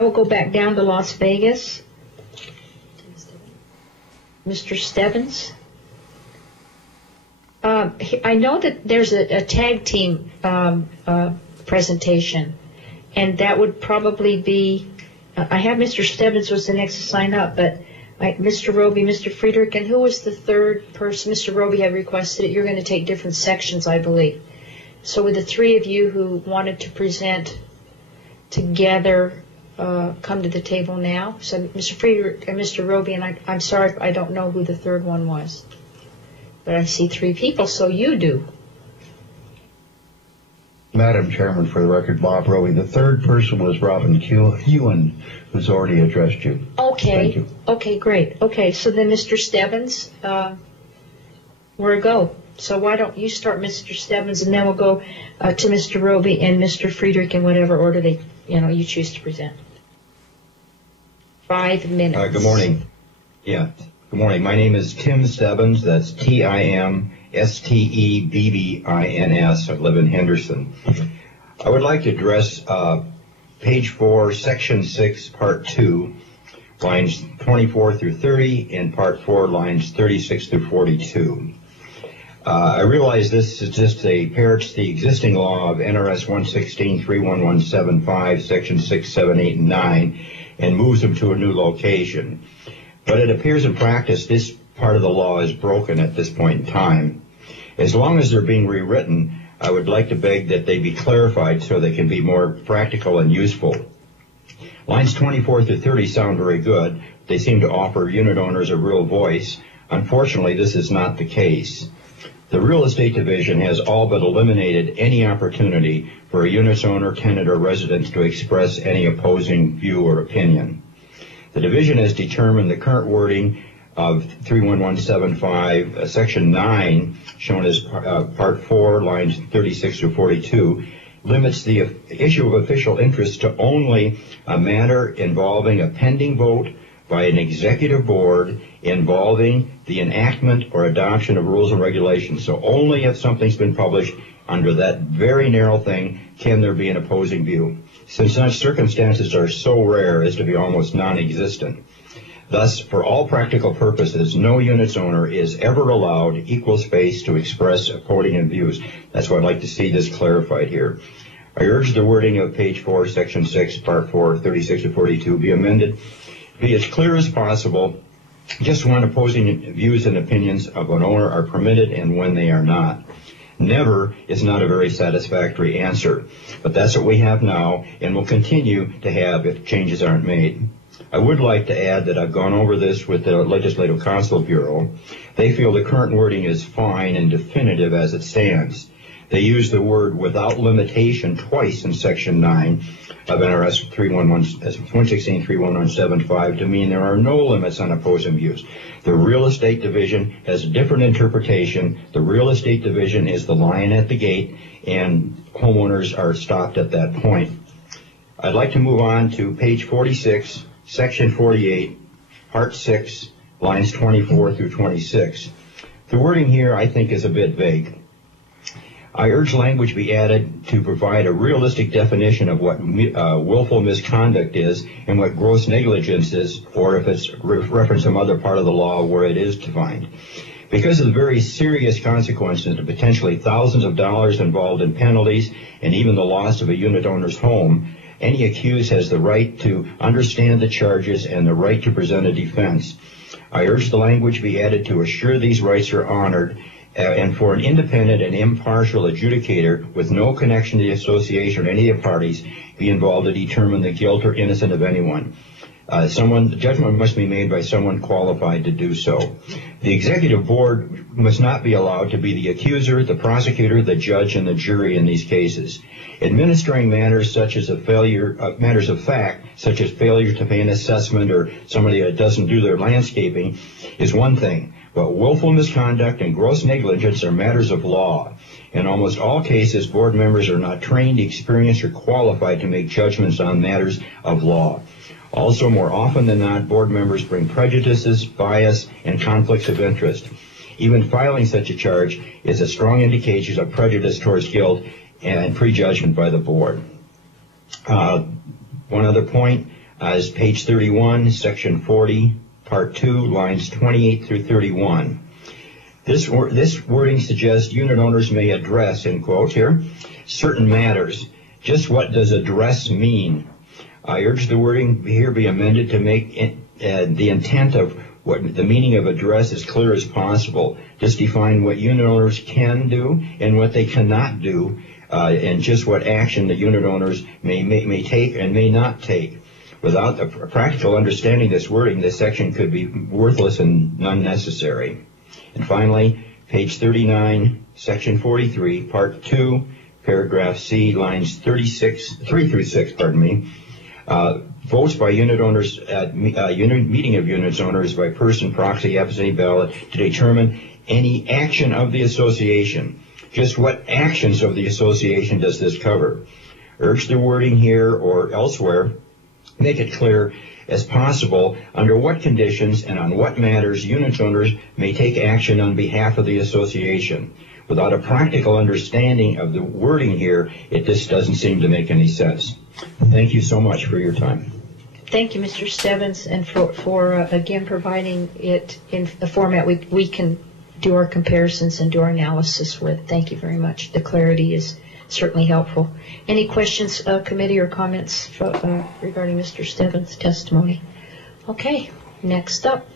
We'll go back down to Las Vegas. Mr. Stebbins. I know that there's a tag team presentation, and that would probably be, I have Mr. Stebbins was the next to sign up, but Mr. Roby, Mr. Friedrich, and who was the third person? Mr. Roby had requested it. You're going to take different sections, I believe. So with the three of you who wanted to present together, come to the table now. So Mr. Friedrich and Mr. Roby, and I'm sorry, I don't know who the third one was. But I see three people, so you do. Madam Chairman, for the record, Bob Roby. The third person was Robin Hewen, who's already addressed you. Okay. Thank you. Okay, great. Okay, so then Mr. Stebbins, where to go? So why don't you start, Mr. Stebbins, and then we'll go to Mr. Roby and Mr. Friedrich in whatever order they, you choose to present. 5 minutes. Good morning. Yeah. Good morning. My name is Tim Stebbins. That's Timstebbins. I live in Henderson. I would like to address page 4, section 6, part 2, lines 24 through 30, and part 4, lines 36 through 42. I realize this is just parrots the existing law of NRS 116.31175, section 6, 7, 8, and 9, and moves them to a new location. But it appears in practice this part of the law is broken at this point in time. As long as they're being rewritten, I would like to beg that they be clarified so they can be more practical and useful. Lines 24 through 30 sound very good. They seem to offer unit owners a real voice. Unfortunately, this is not the case. The Real Estate Division has all but eliminated any opportunity for a unit's owner, tenant, or resident to express any opposing view or opinion. The division has determined the current wording of 31175, section 9, shown as part 4, lines 36 through 42, limits the issue of official interest to only a matter involving a pending vote by an executive board involving the enactment or adoption of rules and regulations. So only if something's been published under that very narrow thing can there be an opposing view, since such circumstances are so rare as to be almost non-existent. Thus, for all practical purposes, no unit's owner is ever allowed equal space to express opposing views. That's why I'd like to see this clarified here. I urge the wording of page 4, section 6, part 4, 36 to 42 be amended, be as clear as possible, just when opposing views and opinions of an owner are permitted and when they are not. Never is not a very satisfactory answer, but that's what we have now and will continue to have if changes aren't made. I would like to add that I've gone over this with the Legislative Counsel Bureau. They feel the current wording is fine and definitive as it stands. They use the word without limitation twice in section 9 of NRS 116.31175 to mean there are no limits on opposing views. The Real Estate Division has a different interpretation. The Real Estate Division is the lion at the gate, and homeowners are stopped at that point. I'd like to move on to page 46, section 48, part 6, lines 24 through 26. The wording here, I think, is a bit vague. I urge language be added to provide a realistic definition of what willful misconduct is and what gross negligence is, or if it's referenced some other part of the law where it is defined. Because of the very serious consequences and potentially thousands of dollars involved in penalties and even the loss of a unit owner's home, any accused has the right to understand the charges and the right to present a defense. I urge the language be added to assure these rights are honored and for an independent and impartial adjudicator with no connection to the association or any of the parties be involved to determine the guilt or innocence of anyone. The judgment must be made by someone qualified to do so. The executive board must not be allowed to be the accuser, the prosecutor, the judge, and the jury in these cases. Administering matters such as matters of fact, such as failure to pay an assessment or somebody that doesn't do their landscaping, is one thing. But willful misconduct and gross negligence are matters of law. In almost all cases, board members are not trained, experienced, or qualified to make judgments on matters of law. Also, more often than not, board members bring prejudices, bias, and conflicts of interest. Even filing such a charge is a strong indication of prejudice towards guilt and prejudgment by the board. One other point, is page 31, section 40, part 2, lines 28 through 31. This wording suggests unit owners may address, in quote here, certain matters. Just what does address mean? I urge the wording here be amended to make the intent of what the meaning of address as clear as possible. Just define what unit owners can do and what they cannot do, and just what action the unit owners may take and may not take. Without a practical understanding of this wording, this section could be worthless and unnecessary. And finally, page 39, section 43, part 2, paragraph C, lines 3 through 6, votes by unit owners at meeting of units owners by person, proxy, absentee ballot to determine any action of the association. Just what actions of the association does this cover? Urge the wording here or elsewhere, make it clear as possible under what conditions and on what matters unit owners may take action on behalf of the association. Without a practical understanding of the wording here, it just doesn't seem to make any sense. Thank you so much for your time. Thank you, Mr. Stebbins, and for again providing it in a format we can do our comparisons and do our analysis with. Thank you very much. The clarity is certainly helpful. Any questions, committee, or comments regarding Mr. Stebbins' testimony? Okay, next up.